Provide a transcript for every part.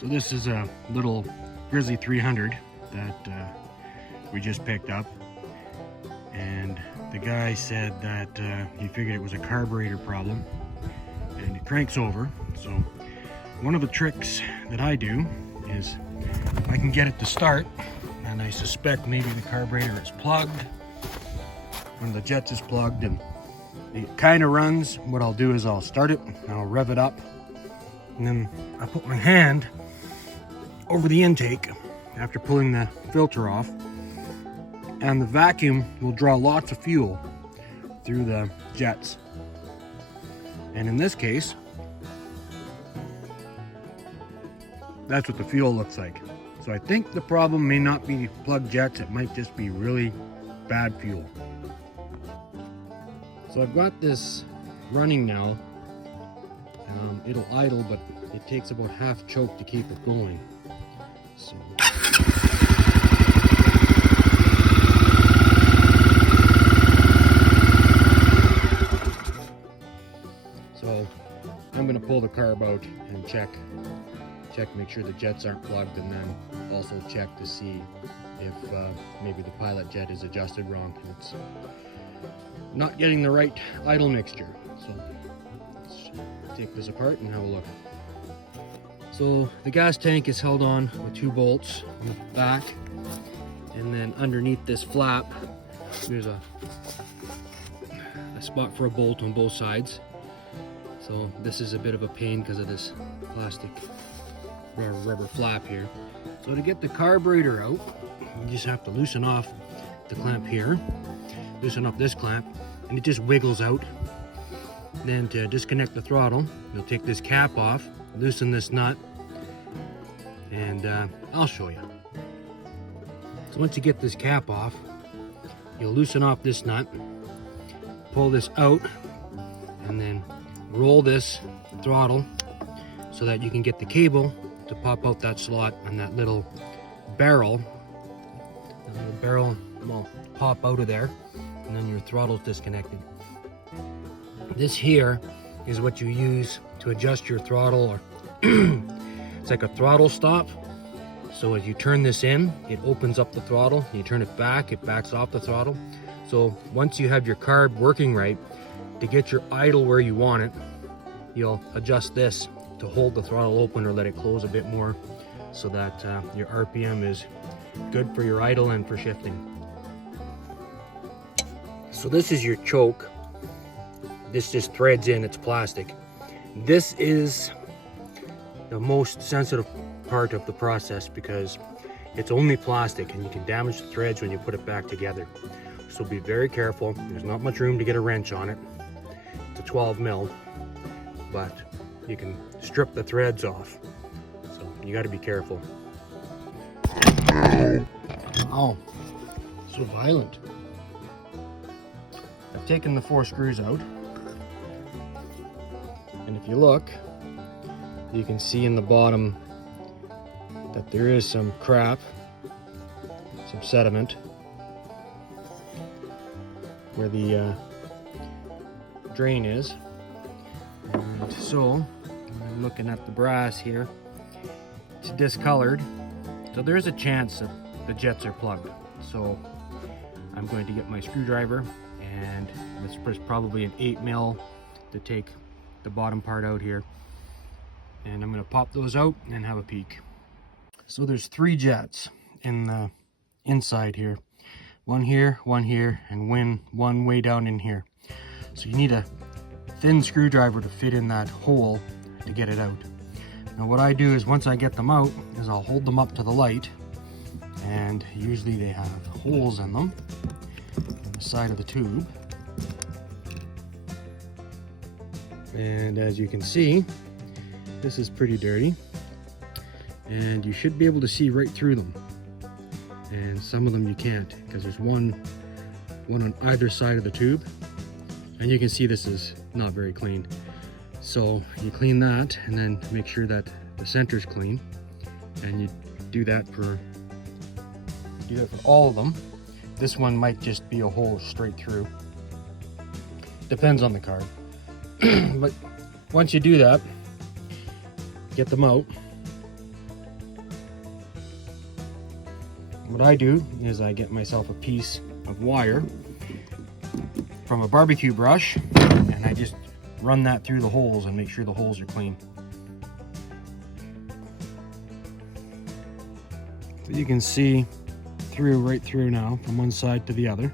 So this is a little Grizzly 300 that we just picked up, and the guy said that he figured it was a carburetor problem and it cranks over. So one of the tricks that I do is I can get it to start, and I suspect maybe the carburetor is plugged. One of the jets is plugged and it kind of runs. What I'll do is I'll start it and I'll rev it up, and then I put my hand over the intake after pulling the filter off, and the vacuum will draw lots of fuel through the jets. And in this case, that's what the fuel looks like. So I think the problem may not be plug jets, it might just be really bad fuel. So I've got this running now. It'll idle, but it takes about half choke to keep it going. So I'm going to pull the carb out and check, make sure the jets aren't plugged, and then also check to see if maybe the pilot jet is adjusted wrong. It's not getting the right idle mixture. So let's take this apart and have a look. So the gas tank is held on with 2 bolts on the back, and then underneath this flap there's a spot for a bolt on both sides. So this is a bit of a pain because of this plastic rubber flap here. So to get the carburetor out, you just have to loosen off the clamp here, loosen up this clamp, and it just wiggles out. Then to disconnect the throttle, you'll take this cap off, loosen this nut, and I'll show you. So once you get this cap off, you'll loosen off this nut, pull this out, and then roll this throttle so that you can get the cable to pop out that slot, and that little barrel will pop out of there, and then your throttle's disconnected. This here is what you use to adjust your throttle, or it's like a throttle stop. So as you turn this in, it opens up the throttle. You turn it back, it backs off the throttle. So once you have your carb working right, to get your idle where you want it, you'll adjust this to hold the throttle open or let it close a bit more, so that your RPM is good for your idle and for shifting. So this is your choke. This just threads in, it's plastic. This is the most sensitive part of the process because it's only plastic and you can damage the threads when you put it back together. So be very careful. There's not much room to get a wrench on it. It's a 12 mil, but you can strip the threads off. So you got to be careful. Oh, so violent. I've taken the 4 screws out. And if you look, you can see in the bottom that there is some crap, some sediment, where the drain is. And so, I'm looking at the brass here, it's discolored, so there's a chance that the jets are plugged. So I'm going to get my screwdriver, and this is probably an 8 mil to take the bottom part out here, and I'm going to pop those out and have a peek. So there's 3 jets in the inside here, one here, and one way down in here. So you need a thin screwdriver to fit in that hole to get it out. Now what I do is, once I get them out, is I'll hold them up to the light, and usually they have holes in them on the side of the tube. And as you can see, this is pretty dirty, and you should be able to see right through them. And some of them you can't, because there's one on either side of the tube, and you can see this is not very clean. So you clean that, and then make sure that the center's clean, and you do that for all of them. This one might just be a hole straight through. Depends on the car. But once you do that, get them out, what I do is I get myself a piece of wire from a barbecue brush and I just run that through the holes and make sure the holes are clean. So you can see right through now from one side to the other.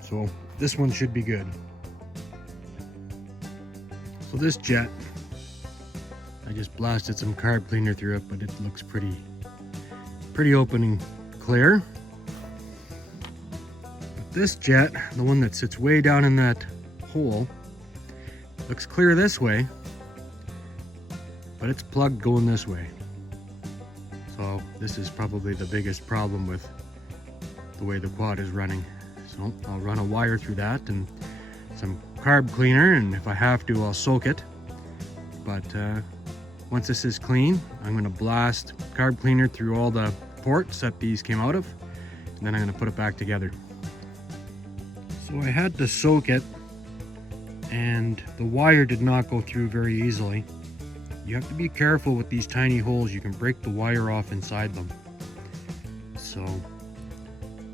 So this one should be good. So this jet, I just blasted some carb cleaner through it, but it looks pretty open and clear. But this jet, the one that sits way down in that hole, looks clear this way, but it's plugged going this way. So this is probably the biggest problem with the way the quad is running. So I'll run a wire through that and some carb cleaner, and if I have to, I'll soak it. But once this is clean, I'm going to blast carb cleaner through all the ports that these came out of, and then I'm going to put it back together. So I had to soak it, and the wire did not go through very easily. You have to be careful with these tiny holes. You can break the wire off inside them. So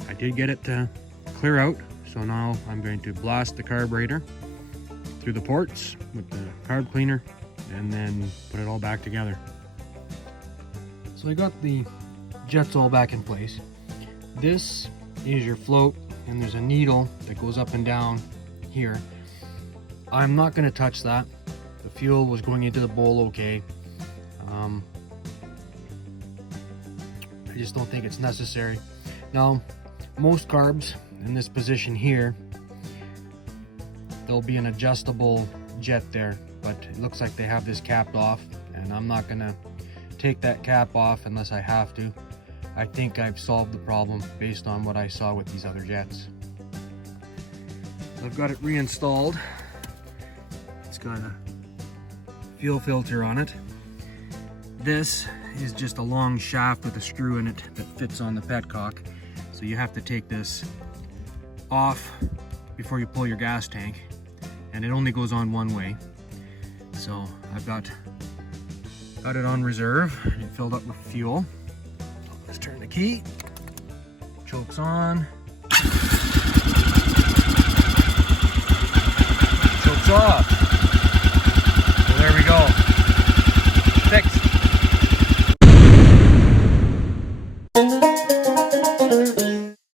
I did get it to clear out. So now I'm going to blast the carburetor through the ports with the carb cleaner and then put it all back together. So I got the jets all back in place. This is your float, and there's a needle that goes up and down here. I'm not going to touch that. The fuel was going into the bowl okay. I just don't think it's necessary. Now, most carbs in this position here, there'll be an adjustable jet there, but it looks like they have this capped off, and I'm not gonna take that cap off unless I have to. I think I've solved the problem based on what I saw with these other jets. I've got it reinstalled. It's got a fuel filter on it. This is just a long shaft with a screw in it that fits on the petcock. So you have to take this off before you pull your gas tank, and it only goes on one way. So I've got it on reserve. It filled up with fuel. Let's turn the key. Chokes on. Chokes off.